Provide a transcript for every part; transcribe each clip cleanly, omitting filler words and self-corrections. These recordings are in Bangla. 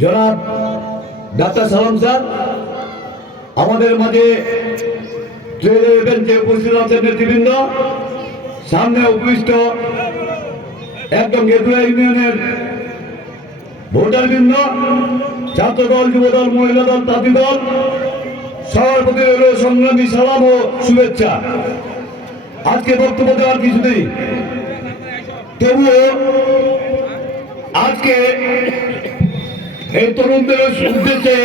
জনাব ডাক্তার সালাম স্যার, আমাদের মাঝে বেঞ্চে উপস্থিত আছেন নেতৃবৃন্দ, সামনে উপবিষ্ট একদম গেদুয়া ইউনিয়নের ভোটারবৃন্দ, ছাত্রদল, যুবদল, মহিলা দল, তাঁতি দল, সবার প্রতি রইল সংগ্রামী সালাম ও শুভেচ্ছা। আজকে বক্তব্য দেওয়ার কিছু নেই, তবুও আজকে এই তরুণদের উদ্দেশ্যে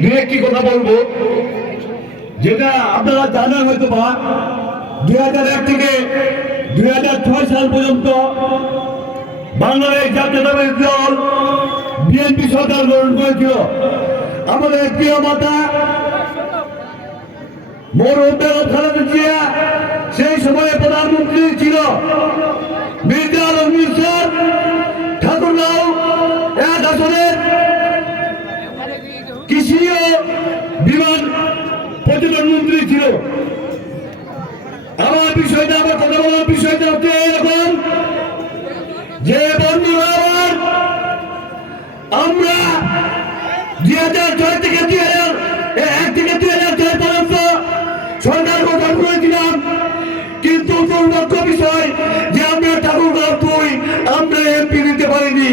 দু একটি কথা বলবো, যেটা আপনারা জানেন হয়তো বা 2001 থেকে 2006 সাল পর্যন্ত বাংলাদেশ জাতীয়তাবাদী দল বিএনপি সরকার গ্রহণ করেছিল। আমাদের প্রিয় মাতা মরহুম বেগম খালেদা জিয়া সেই সময়ে প্রধানমন্ত্রী ছিল। মির্জা আলম স্যার ঠাকুরগাঁও 1 আসনের কৃষি ও বিমান পর্যটন মন্ত্রী ছিল। আমার কথা বলার বিষয়টা হচ্ছে এরকম যে বন্ধুরা, আমরা 2006 থেকে 2006 পর্যন্ত সরকার গঠন করেছিলাম, কিন্তু দুর্ভাগ্য বিষয় যে আমরা ঠাকুরগাঁও 2 আমরা এমপি দিতে পারিনি।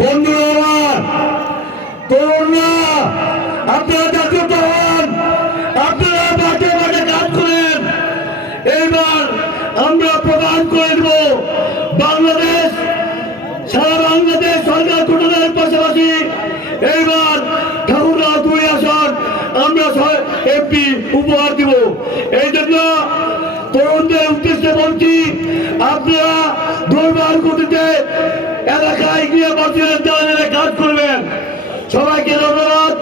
বন্ধুরা আমার, তরুণরা, আপনারা জাগ্রত হন, আপনারা মাঠে মাঠে কাজ করেন। এইবার আমরা প্রদান করে দেব বাংলাদেশ, সারা বাংলাদেশ সরকার গঠনের পাশাপাশি এইবার ঠাকুরগাঁও 2 আসন আমরা এমপি উপহার দিব। এই জন্য তরুণদের উদ্দেশ্যে বলছি, আপনারা দুর্বার গতিতে এলাকায় গিয়ে মসজিদের দেওয়ালে কাজ করবেন। সবাইকে ধন্যবাদ,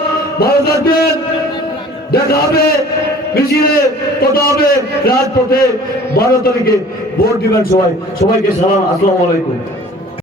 ভালো থাকবেন, দেখা হবে মিছিলে, কথা হবে রাজপথে। 12 তারিখে ভোট দিবেন সবাই। সবাইকে সালাম, আসসালামু আলাইকুম।